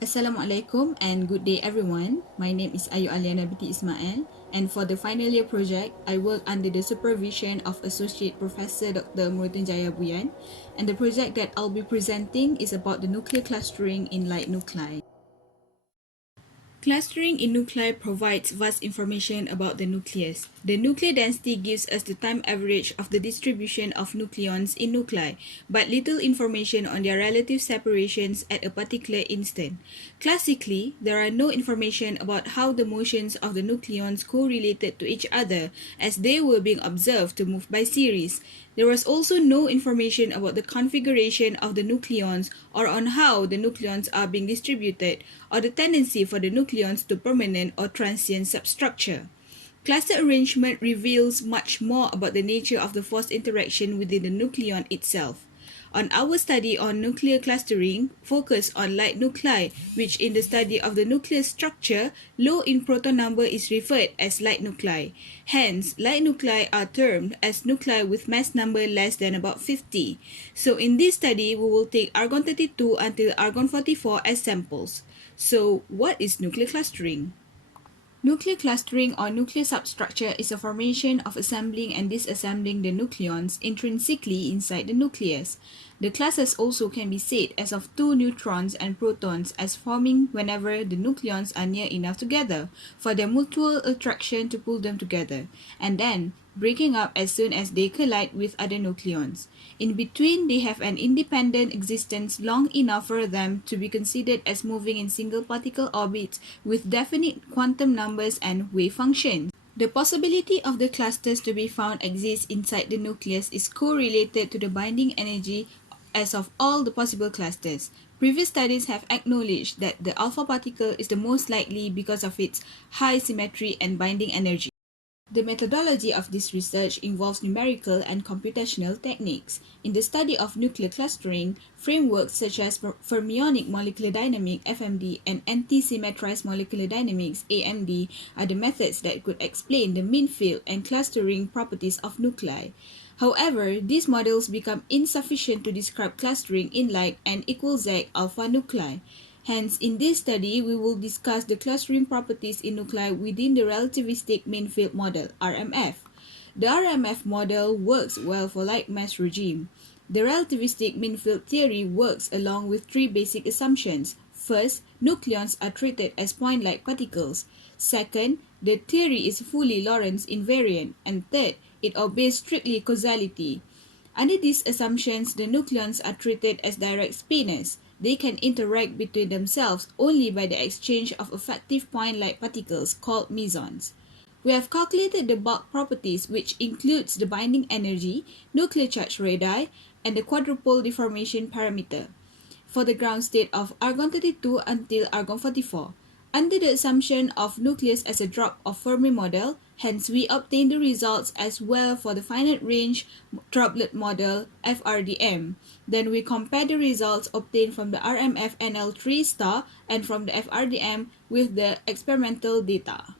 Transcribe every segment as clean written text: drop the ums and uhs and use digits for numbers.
Assalamualaikum and good day everyone. My name is Ayu Aliana binti Ismail, and for the final year project, I work under the supervision of Associate Professor Dr. Murutanjaya Buyan, and the project that I'll be presenting is about the nuclear clustering in light nuclei. Clustering in nuclei provides vast information about the nucleus. The nuclear density gives us the time average of the distribution of nucleons in nuclei, but little information on their relative separations at a particular instant. Classically, there are no information about how the motions of the nucleons correlated to each other as they were being observed to move by series. There was also no information about the configuration of the nucleons or on how the nucleons are being distributed or the tendency for the nucleons to permanent or transient substructure. Cluster arrangement reveals much more about the nature of the force interaction within the nucleon itself. On our study on nuclear clustering, focus on light nuclei, which in the study of the nuclear structure, low in proton number is referred as light nuclei. Hence, light nuclei are termed as nuclei with mass number less than about 50. So in this study, we will take argon-32 until argon-44 as samples. So what is nuclear clustering? Nuclear clustering or nuclear substructure is a formation of assembling and disassembling the nucleons intrinsically inside the nucleus. The clusters also can be said as of two neutrons and protons as forming whenever the nucleons are near enough together for their mutual attraction to pull them together, and then breaking up as soon as they collide with other nucleons. In between, they have an independent existence long enough for them to be considered as moving in single particle orbits with definite quantum numbers and wave functions. The possibility of the clusters to be found exists inside the nucleus is correlated to the binding energy as of all the possible clusters. Previous studies have acknowledged that the alpha particle is the most likely because of its high symmetry and binding energy. The methodology of this research involves numerical and computational techniques. In the study of nuclear clustering, frameworks such as fermionic molecular dynamics (FMD) and anti-symmetrized molecular dynamics (AMD) are the methods that could explain the mean field and clustering properties of nuclei. However, these models become insufficient to describe clustering in light and equal Z alpha nuclei. Hence, in this study, we will discuss the clustering properties in nuclei within the relativistic mean field model, RMF. The RMF model works well for light mass regime. The relativistic mean field theory works along with three basic assumptions. First, nucleons are treated as point-like particles. Second, the theory is fully Lorentz invariant. And third, it obeys strictly causality. Under these assumptions, the nucleons are treated as direct spinors. They can interact between themselves only by the exchange of effective point-like particles called mesons. We have calculated the bulk properties, which includes the binding energy, nuclear charge radii, and the quadrupole deformation parameter, for the ground state of argon-32 until argon-44. Under the assumption of nucleus as a drop of Fermi model, hence we obtain the results as well for the finite range droplet model FRDM. Then we compare the results obtained from the RMF NL3 star and from the FRDM with the experimental data.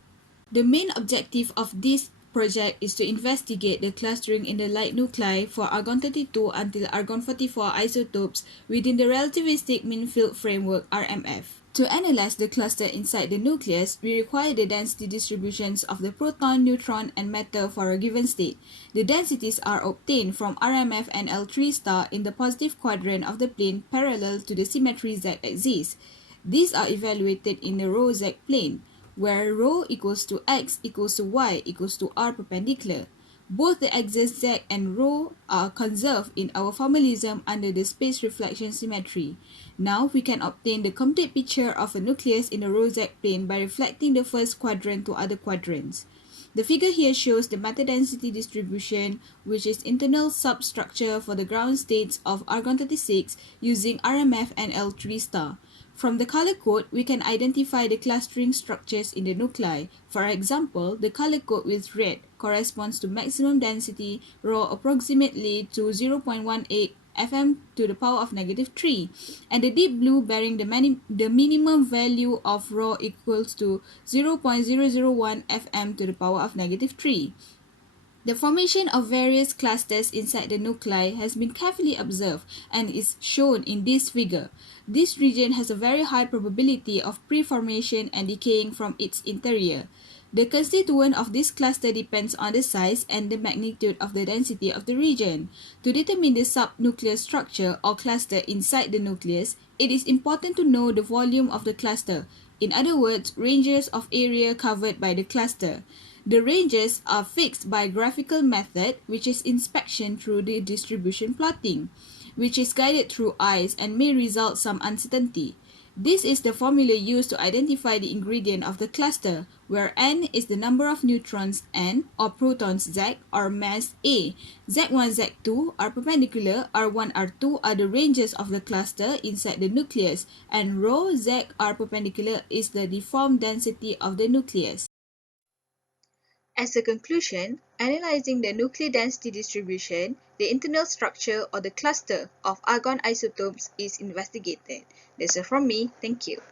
The main objective of this project is to investigate the clustering in the light nuclei for argon-32 until argon-44 isotopes within the relativistic mean field framework RMF. To analyze the cluster inside the nucleus, we require the density distributions of the proton, neutron, and matter for a given state. The densities are obtained from RMF and L3 star in the positive quadrant of the plane parallel to the symmetry Z axis. These are evaluated in the rho Z plane, where rho equals to x equals to y equals to r perpendicular. Both the axis Z and rho are conserved in our formalism under the space reflection symmetry. Now we can obtain the complete picture of a nucleus in the rho Z plane by reflecting the first quadrant to other quadrants. The figure here shows the matter density distribution, which is internal substructure for the ground states of argon-36 using RMF and L3 star. From the color code, we can identify the clustering structures in the nuclei. For example, the color code with red corresponds to maximum density rho approximately to 0.18 Fm to the power of -3, and the deep blue bearing the minimum value of rho equals to 0.001 Fm to the power of -3. The formation of various clusters inside the nuclei has been carefully observed and is shown in this figure. This region has a very high probability of pre-formation and decaying from its interior. The constituent of this cluster depends on the size and the magnitude of the density of the region. To determine the subnuclear structure or cluster inside the nucleus, it is important to know the volume of the cluster. In other words, ranges of area covered by the cluster. The ranges are fixed by a graphical method, which is inspection through the distribution plotting, which is guided through eyes and may result some uncertainty. This is the formula used to identify the ingredient of the cluster, where N is the number of neutrons N or protons Z or mass A. Z1, Z2 are perpendicular, R1, R2 are the ranges of the cluster inside the nucleus, and rho Z are perpendicular is the deformed density of the nucleus. As a conclusion, analyzing the nuclear density distribution, the internal structure or the cluster of argon isotopes is investigated. That's all from me. Thank you.